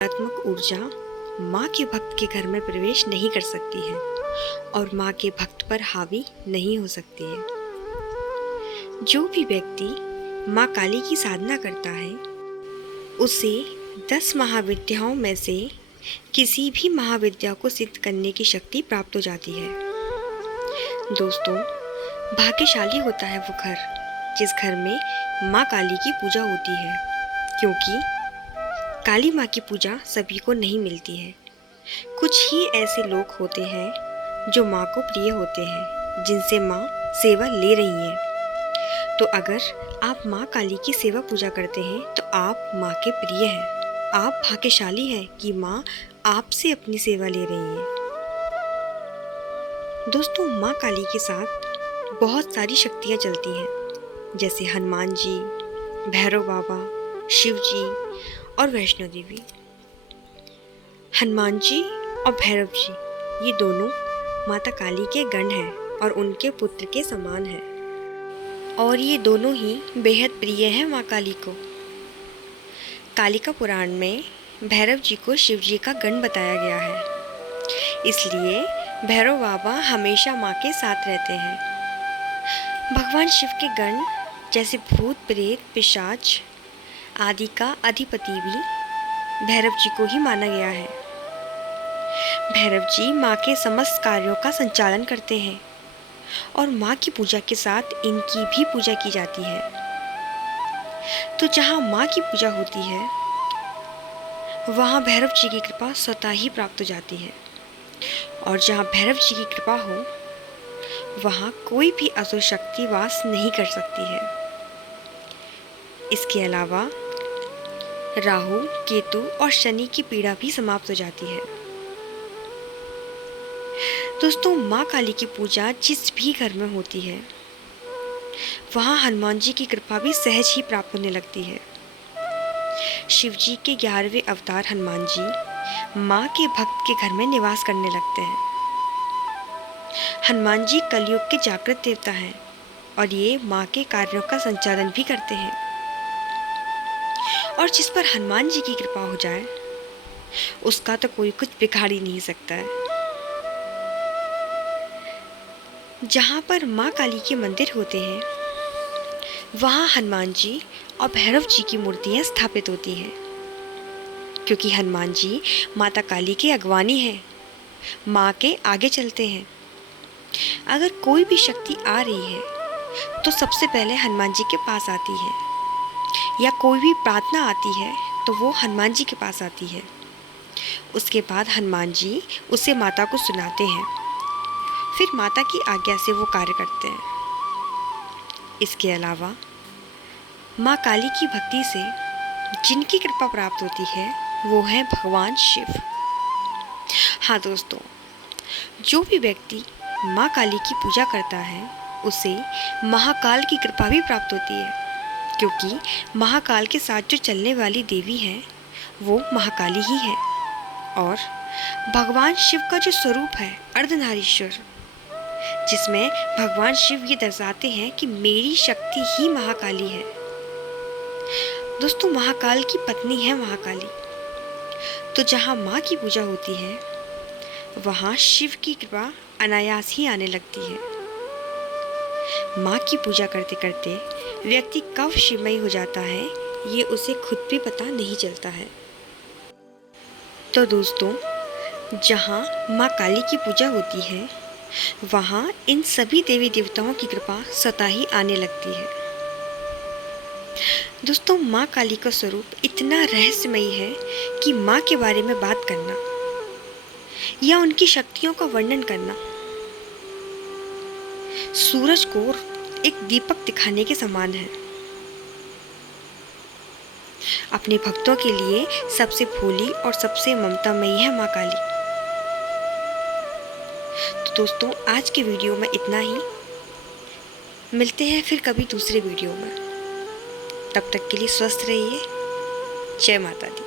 नकारात्मक ऊर्जा माँ के भक्त के घर में प्रवेश नहीं कर सकती है और माँ के भक्त पर हावी नहीं हो सकती है। जो भी व्यक्ति माँ काली की साधना करता है उसे 10 महाविद्याओं में से किसी भी महाविद्या को सिद्ध करने की शक्ति प्राप्त हो जाती है। दोस्तों, भाग्यशाली होता है वो घर जिस घर में माँ काली की पूजा होती है, क्योंकि काली माँ की पूजा सभी को नहीं मिलती है। कुछ ही ऐसे लोग होते हैं जो माँ को प्रिय होते हैं, जिनसे माँ सेवा ले रही है। तो अगर आप माँ काली की सेवा पूजा करते हैं तो आप माँ के प्रिय हैं। आप भाग्यशाली हैं कि माँ आपसे अपनी सेवा ले रही है। दोस्तों, माँ काली के साथ बहुत सारी शक्तियाँ चलती हैं, जैसे हनुमान जी, भैरव बाबा, शिव जी और वैष्णो देवी। हनुमान जी और भैरव जी ये दोनों माता काली के गण हैं और उनके पुत्र के समान हैं, और ये दोनों ही बेहद प्रिय हैं माँ काली को। कालिका पुराण में भैरव जी को शिव जी का गण बताया गया है, इसलिए भैरव बाबा हमेशा माँ के साथ रहते हैं। भगवान शिव के गण जैसे भूत, प्रेत, पिशाच आदि का अधिपति भी भैरव जी को ही माना गया है। भैरव जी माँ के समस्त कार्यों का संचालन करते हैं और माँ की पूजा के साथ इनकी भी पूजा की जाती है। तो जहाँ माँ की पूजा होती है वहाँ भैरव जी की कृपा स्वतः ही प्राप्त हो जाती है, और जहाँ भैरव जी की कृपा हो वहाँ कोई भी असुर शक्ति वास नहीं कर सकती है। इसके अलावा राहु, केतु और शनि की पीड़ा भी समाप्त हो जाती है। दोस्तों, माँ काली की पूजा जिस भी घर में होती है वहाँ हनुमान जी की कृपा भी सहज ही प्राप्त होने लगती है। शिव जी के 11वें अवतार हनुमान जी माँ के भक्त के घर में निवास करने लगते हैं। हनुमान जी कलयुग के जागृत देवता हैं और ये माँ के कार्यों का संचालन भी करते हैं, और जिस पर हनुमान जी की कृपा हो जाए उसका तो कोई कुछ बिगाड़ ही नहीं सकता है। जहाँ पर माँ काली के मंदिर होते हैं वहाँ हनुमान जी और भैरव जी की मूर्तियाँ स्थापित होती हैं, क्योंकि हनुमान जी माता काली के अगवानी हैं, माँ के आगे चलते हैं। अगर कोई भी शक्ति आ रही है तो सबसे पहले हनुमान जी के पास आती है, या कोई भी प्रार्थना आती है तो वो हनुमान जी के पास आती है। उसके बाद हनुमान जी उसे माता को सुनाते हैं, फिर माता की आज्ञा से वो कार्य करते हैं। इसके अलावा माँ काली की भक्ति से जिनकी कृपा प्राप्त होती है वो है भगवान शिव। हाँ दोस्तों, जो भी व्यक्ति माँ काली की पूजा करता है उसे महाकाल की कृपा भी प्राप्त होती है, क्योंकि महाकाल के साथ जो चलने वाली देवी हैं वो महाकाली ही है। और भगवान शिव का जो स्वरूप है अर्धनारीश्वर, जिसमें भगवान शिव ये दर्शाते हैं कि मेरी शक्ति ही महाकाली है। दोस्तों, महाकाल की पत्नी है महाकाली। तो जहाँ माँ की पूजा होती है वहाँ शिव की कृपा अनायास ही आने लगती है। माँ की पूजा करते करते व्यक्ति कब शिवमय हो जाता है ये उसे खुद भी पता नहीं चलता है। तो दोस्तों, जहाँ माँ काली की पूजा होती है वहाँ इन सभी देवी देवताओं की कृपा स्वतः ही आने लगती है। दोस्तों, माँ काली का स्वरूप इतना रहस्यमयी है कि माँ के बारे में बात करना या उनकी शक्तियों का वर्णन करना सूरज को एक दीपक दिखाने के समान है। अपने भक्तों के लिए सबसे भोली और सबसे ममतामयी है माँ काली। तो दोस्तों, आज के वीडियो में इतना ही। मिलते हैं फिर कभी दूसरे वीडियो में। तब तक के लिए स्वस्थ रहिए। जय माता दी।